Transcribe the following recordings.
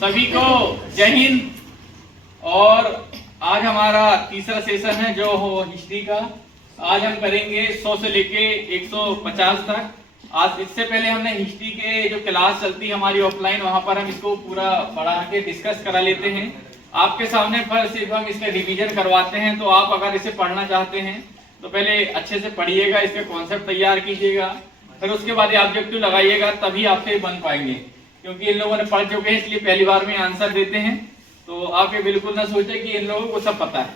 सभी को जय हिंद। और आज हमारा तीसरा सेशन है जो हो हिस्ट्री का। आज हम करेंगे 100 से लेके 150 तक। आज इससे पहले हमने हिस्ट्री के जो क्लास चलती है हमारी ऑफलाइन, वहां पर हम इसको पूरा बढ़ा के डिस्कस करा लेते हैं। आपके सामने पर सिर्फ हम इसका रिवीजन करवाते हैं। तो आप अगर इसे पढ़ना चाहते हैं तो पहले अच्छे से पढ़िएगा, इसके कॉन्सेप्ट तैयार कीजिएगा, फिर उसके बाद ऑब्जेक्टिव लगाइएगा, तभी आपसे बन पाएंगे। क्योंकि इन लोगों ने पढ़ चुके हैं इसलिए पहली बार में आंसर देते हैं। तो आप ये बिल्कुल ना सोचे कि इन लोगों को सब पता है,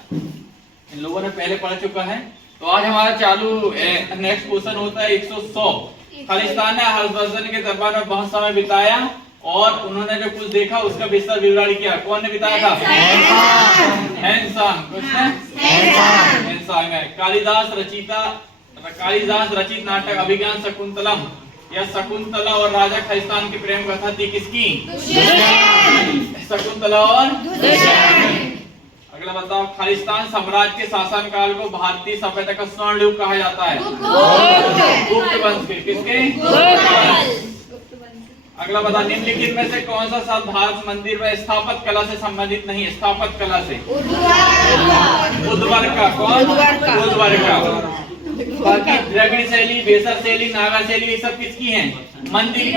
इन लोगों ने पहले पढ़ चुका है। तो आज हमारा चालू नेक्स्ट क्वेश्चन होता है 100। खालिस्तान ने हर्षवर्धन के दरबार में बहुत समय बिताया और उन्होंने जो कुछ देखा उसका विस्तार विवरण किया। कौन ने बिताया था? कालिदास रचित नाटक अभिज्ञान शकुंतलम या शकुंतला और राजा खालिस्तान की प्रेम कथा थी किसकी? शकुंतला और अगला बताओ। खालिस्तान साम्राज्य के शासन काल को भारतीय सभ्यता का स्वर्ण युग कहा जाता है। गुप्त वंश के किसके? अगला बता। निम्नलिखित में से कौन सा शब्द भारत मंदिर में स्थापत्य कला से संबंधित नहीं है? स्थापत्य कला से उद्वर्ग का। कौन? उद्वर्ग का। बाकी द्रविड़ शैली, बेसर शैली, नागर शैली ये सब किसकी हैं? मंदिर की।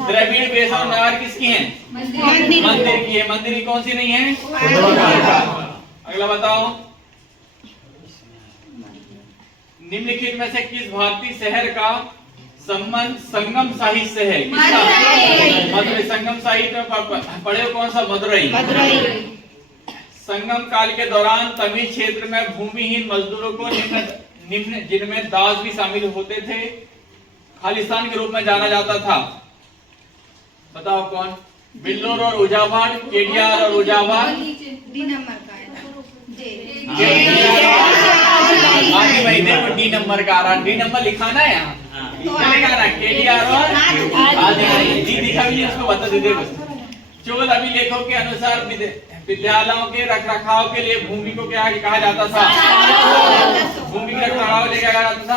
द्रविड़, बेसर और नागर किसकी हैं? मंदिर की है। मंदिर की कौन सी नहीं है? अगला बताओ। निम्नलिखित में से किस भारतीय शहर का संबंध संगम साहित्य से है? मदुरई। संगम साहित्य में पढ़े कौन सा? मदुरई। संगम काल के दौरान तमिल क्षेत्र में भूमिहीन मजदूरों को निम्न जिनमें दास भी शामिल होते थे खालिस्तान के रूप में जाना जाता था। बताओ कौन? बिल्लोर और उजावाड़, केडियार और उजावाड़। डी नंबर का आ रहा, डी नंबर लिखाना है यहाँ। केडियार और डी दिखा भी उसको बता दे। चोल अभिलेखों के अनुसार विद्यालयों के रखरखाव के लिए भूमि को क्या कहा जाता था? भूमि के रखरखाव के लिए क्या कहा जाता था?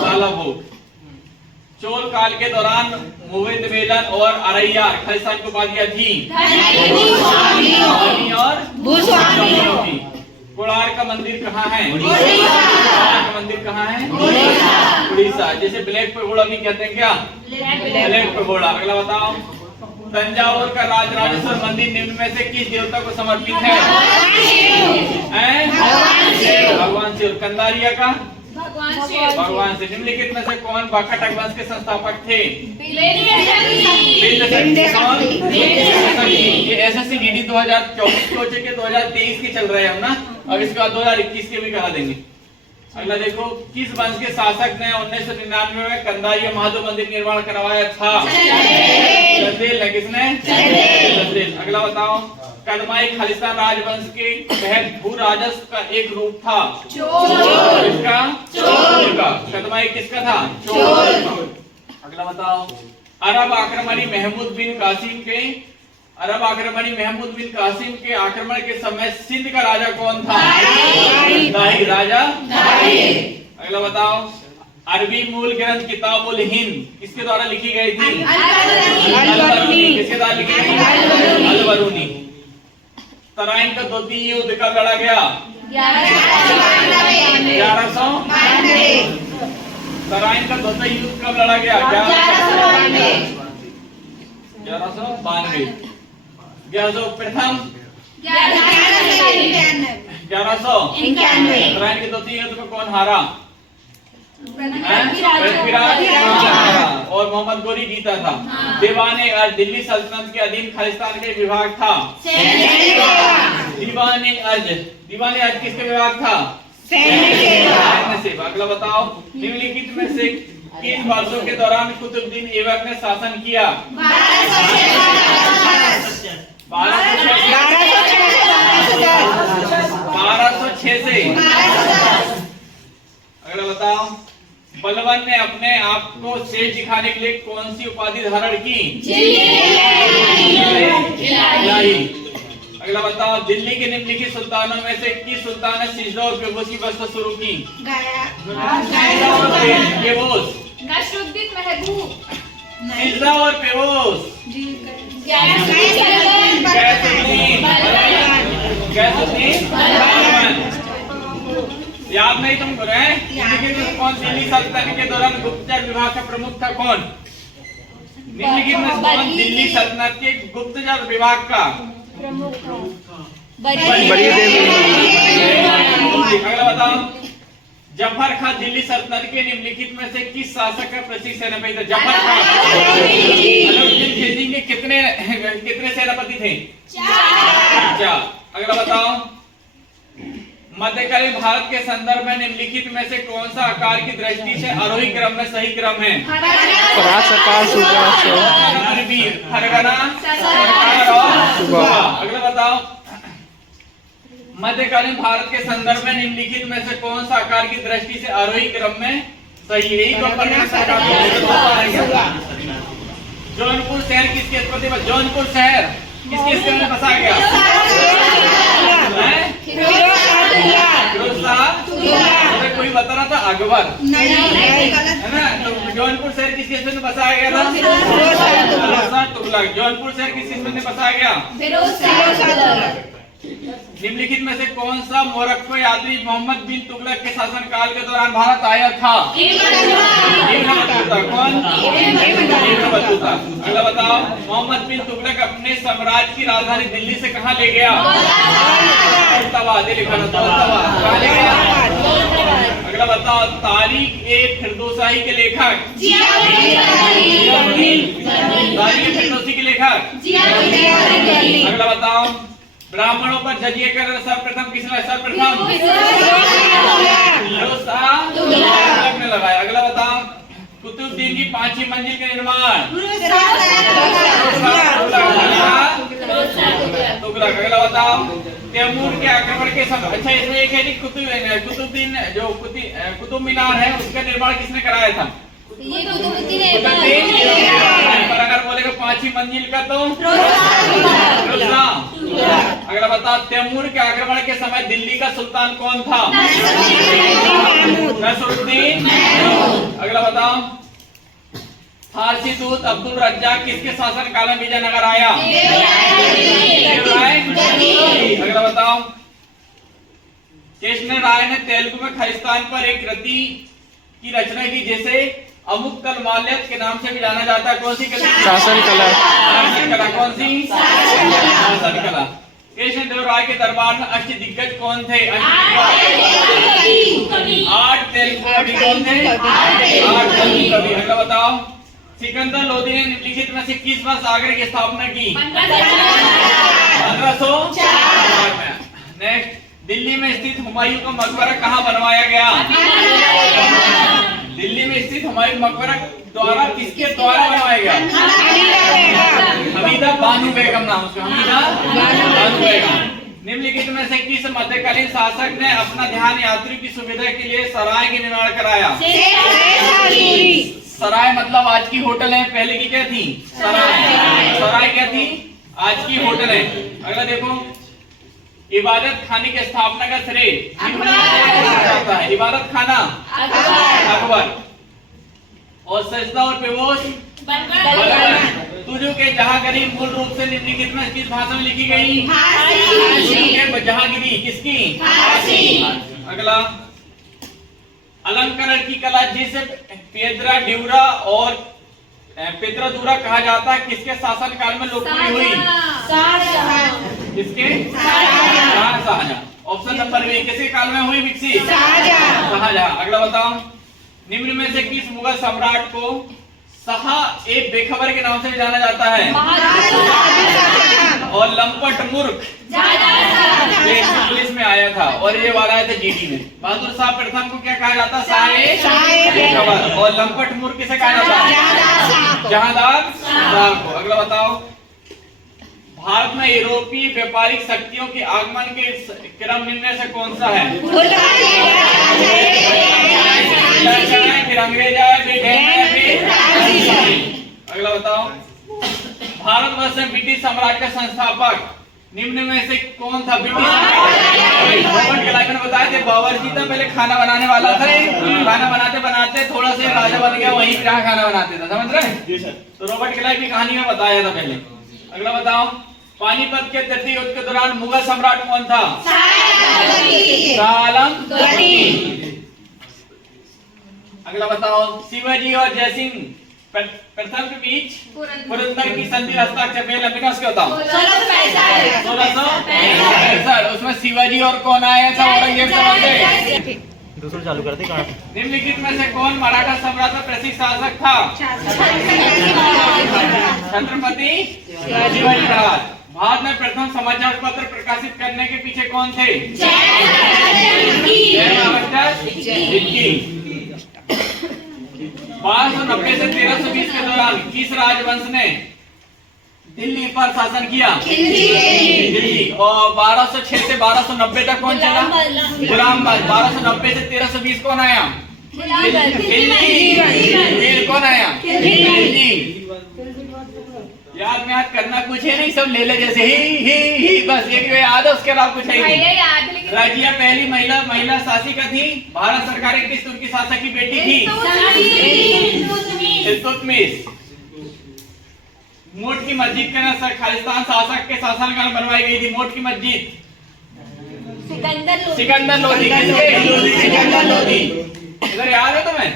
सालाभोग। चोल काल के दौरान मोहितवेलन और अरैया खालिस्तान को उपाधियां थी और कोणार्क का मंदिर कहाँ है? कोणार्क का मंदिर कहाँ है? उड़ीसा। जैसे ब्लैक पगोड़ा भी कहते हैं क्या? Black pagoda. अगला बताओ। तंजावुर का राजराजेश्वर मंदिर निम्न में से किस देवता को समर्पित है? भगवान शिव। कंदारिया का भगवान शिव। निम्नलिखित में से कौन भक्कट वंश के संस्थापक थे? ये एसएससी जीडी 2024 हो चुके, 2023 के चल रहे हैं हम ना। अब इसके बाद 2021 के भी करा देंगे। अगला देखो। किस वंश के शासक ने 1999 में कंदारिया महादेव मंदिर निर्माण करवाया था? चंदेल। किसने? चंदेल। अगला बताओ। कदमाई खालिस्तान राजवंश के तहत भू राजस्व का एक रूप था। किसका? चोर का। कदमाई किसका था? चोर। अगला बताओ। अरब आक्रमणी महमूद बिन कासिम के आक्रमण के समय सिंध का राजा कौन था? दाहिर राजा। अगला बताओ। अरबी मूल ग्रंथ किताबुल हिंद किसके द्वारा लिखी गई थी? किसके द्वारा लिखी गई? अल-बरूनी। तराइन का द्वितीय युद्ध कब लड़ा गया? 1192। तराइन का द्वितीय युद्ध कब लड़ा गया? 1192। प्रथम 1191। तराइन के द्वितीय युद्ध को कौन हारा? पृथ्वीराज और मोहम्मद गोरी जीता था। दीवाने अर्ज दिल्ली सल्तनत के अधीन खालिस्तान के विभाग था। दीवाने अर्ज किसके विभाग था? सैन्य सेवा। अगला बताओ। निम्नलिखित में से किन वर्षों के दौरान कुतुबुद्दीन ऐबक ने शासन किया? 1206 से। अगला बताओ। बलवान ने अपने आप को शेष दिखाने के लिए कौन सी उपाधि धारण की? अगला बताओ। दिल्ली के निम्नलिखित सुल्तानों में से किस सुल्तान ने सिजदा और बेबोस की व्यवस्था शुरू की? सिजदा और बेबोस। याद नहीं तुमको रहे? कौन दिल्ली सल्तनत के दौरान गुप्तचर विभाग का प्रमुख था? कौन? निम्नलिखित में कौन दिल्ली सल्तनत के गुप्तचर विभाग का प्रमुख? अगला बताओ, जफर खान दिल्ली सल्तनत के निम्नलिखित में से किस शासक का प्रसिद्ध सेनापति था? जफर खान। अलाउद्दीन खिलजी के कितने सेनापति थे? 4। अगला बताओ, मध्यकालीन भारत के संदर्भ में निम्नलिखित में से कौन सा आकार की दृष्टि से आरोही क्रम में सही क्रम है? फरगना, अगला बताओ, मध्यकालीन भारत के संदर्भ में निम्नलिखित में से कौन सा आकार की दृष्टि से आरोही क्रम में सही है? जौनपुर शहर किसके स्मृति में? जौनपुर शहर किसके स्मृति में बसा गया? कोई बता रहा था अकबर, है ना? तो जौनपुर शहर किसके स्मृति में बसाया गया था? तुगलक। जौनपुर शहर किसके स्मृति में बसाया गया? निम्नलिखित में से कौन सा मोरक्को यात्री मोहम्मद बिन तुगलक के शासनकाल के दौरान भारत आया था? कौन? बतूता। अगला बताओ, मोहम्मद बिन तुगलक अपने साम्राज्य की राजधानी दिल्ली से कहां ले गया? कहां ले गया? अगला बताओ, तारीख ए फिरदौसी के लेखक? तारीख ए फिरदौसी के लेखक? अगला बताओ, ब्राह्मणों पर जजिए कर सर्वप्रथम किसने? सर्वप्रथम तुगलक ने लगाया। अगला बताओ, कुतुबुद्दीन की 5वीं मंजिल का निर्माण? तुगलक। अगला बताओ, तैमूर के आक्रमण के समय, अच्छा इसमें एक है कि कुतुबुद्दीन जो कुतुब मीनार है उसका निर्माण किसने कराया था? ये कुतुबुद्दीन है। पर अगर बोलेगा 5वीं मंजिल का तो अगला बताओ, तैमूर के आक्रमण के समय दिल्ली का सुल्तान कौन था? नसरुद्दीन। अगला बताओ, फारसी दूत अब्दुल रज्जाक किसके शासन काल में विजयनगर आया? अगला बताओ, कृष्ण राय ने तेलुगु में खालिस्तान पर एक कृति की रचना की जिसे अमुक्तल माल्यद के नाम से भी जाना जाता है? कौन सी कला? शासन कला। कौन सी? शासन कला। कृष्ण देव राय के दरबार में अष्ट दिग्गज कौन थे? 8 तेलुगु कवि कौन थे? 8 तेलुगु कवि। अगला बताओ, सिकंदर लोदी ने निम्नलिखित में से किस वर्ष आगरा की स्थापना की? 1504 में। नेक्स्ट, दिल्ली में स्थित हुमायूं का मकबरा कहाँ बनवाया गया? दिल्ली में स्थित हुमायूं मकबरा द्वारा किसके द्वारा बनवाया गया? हमीदा बानो बेगम नाम उसका। हमीदा बानो बेगम। निम्नलिखित में से किस मध्यकालीन शासक ने अपना ध्यान यात्रियों की सुविधा के लिए सराय के निर्माण कराया? सराय मतलब आज की होटल है, पहले की क्या थी? सराय। सराय क्या थी? आज की होटल है। अगला देखो, इबादत खाने की स्थापना का श्रेय जाता है? इबादत खाना अकबर। और सजदा और बेहोश तुझो के जहांगीरी मूल रूप से निम्नलिखित में किस भाषा में लिखी गई? जहांगीरी किसकी? अगला, अलंकरण की कला जिसे पेद्रा ड्यूरा और पेद्रादूरा कहा जाता है किसके शासन काल में लोकप्रिय हुई? किसके? शाहजहां। ऑप्शन नंबर बी, किसके काल में हुई विकसित? शाहजहां। अगला बताओ, निम्न में से किस मुगल सम्राट को शाह-ए बेखबर के नाम से जाना जाता है? और लंपट मूर्ख पुलिस में आया था और ये वाला आया था जीडी में। बहादुर शाह प्रथम को क्या कहा जाता? शाह-ए बेखबर। और लंपट मूर्ख किसे कहा जाता? जहांदार शाह को। अगला बताओ, भारत में यूरोपीय व्यापारिक शक्तियों के आगमन के क्रम निम्न से कौन सा है? फिर अंग्रेज आए, अगला बताओ, भारतवर्ष में ब्रिटिश साम्राज्य का संस्थापक निम्न में से कौन था? ब्रिटिश मैंने बताया थे बावर्ची था, पहले खाना बनाने वाला था। खाना बनाते बनाते थोड़ा सा राजा बन गया, वहीं जहाँ खाना बनाते था। समझ रहे? तो रॉबर्ट क्लाइव की कहानी में बताया था पहले। अगला बताओ, पानीपत के तृतीय युद्ध के दौरान मुगल सम्राट कौन था? सालम। अगला बताओ, शिवाजी और जयसिंह प्रथम के बीच पुरंदर की संधि हस्ताक्षर पहले लंबिका के होता 1665। उसमें शिवाजी और कौन आया था औरंगजेब से? दूसरा चालू कर दे। निम्नलिखित में से कौन मराठा साम्राज्य का प्रसिद्ध शासक था? छत्रपति शिवाजी महाराज। भारत में प्रथम समाचार पत्र प्रकाशित करने के पीछे कौन थे? जय महाराष्ट्र दिल्ली। 1290 से 1320 के दौरान किस राजवंश ने दिल्ली पर शासन किया? दिल्ली। और 1206 से 1290 तक कौन चला? गुलामबाद। 1290 से 1320 कौन आया? दिल्ली। कौन आया? दिल्ली। याद में याद करना कुछ है नहीं, सब ले ले जैसे ही बस एक याद है, उसके अलावा कुछ है नहीं। रजिया पहली महिला शासिका थी। भारत सरकार की किस तुर्की शासक की बेटी थी? इल्तुतमिश। मोट की मस्जिद के नाम खालिस्तान शासक के शासनकाल में बनवाई गई थी। मोट की मस्जिद सिकंदर लोधी। सिकंदर लोधी। इधर याद है तुम्हें?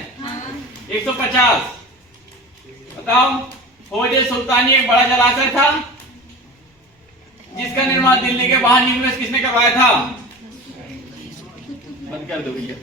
150। बताओ, फौजे सुल्तानी एक बड़ा जलाशय था जिसका निर्माण दिल्ली के बाहर नील में किसने करवाया था? बंद कर दो भैया।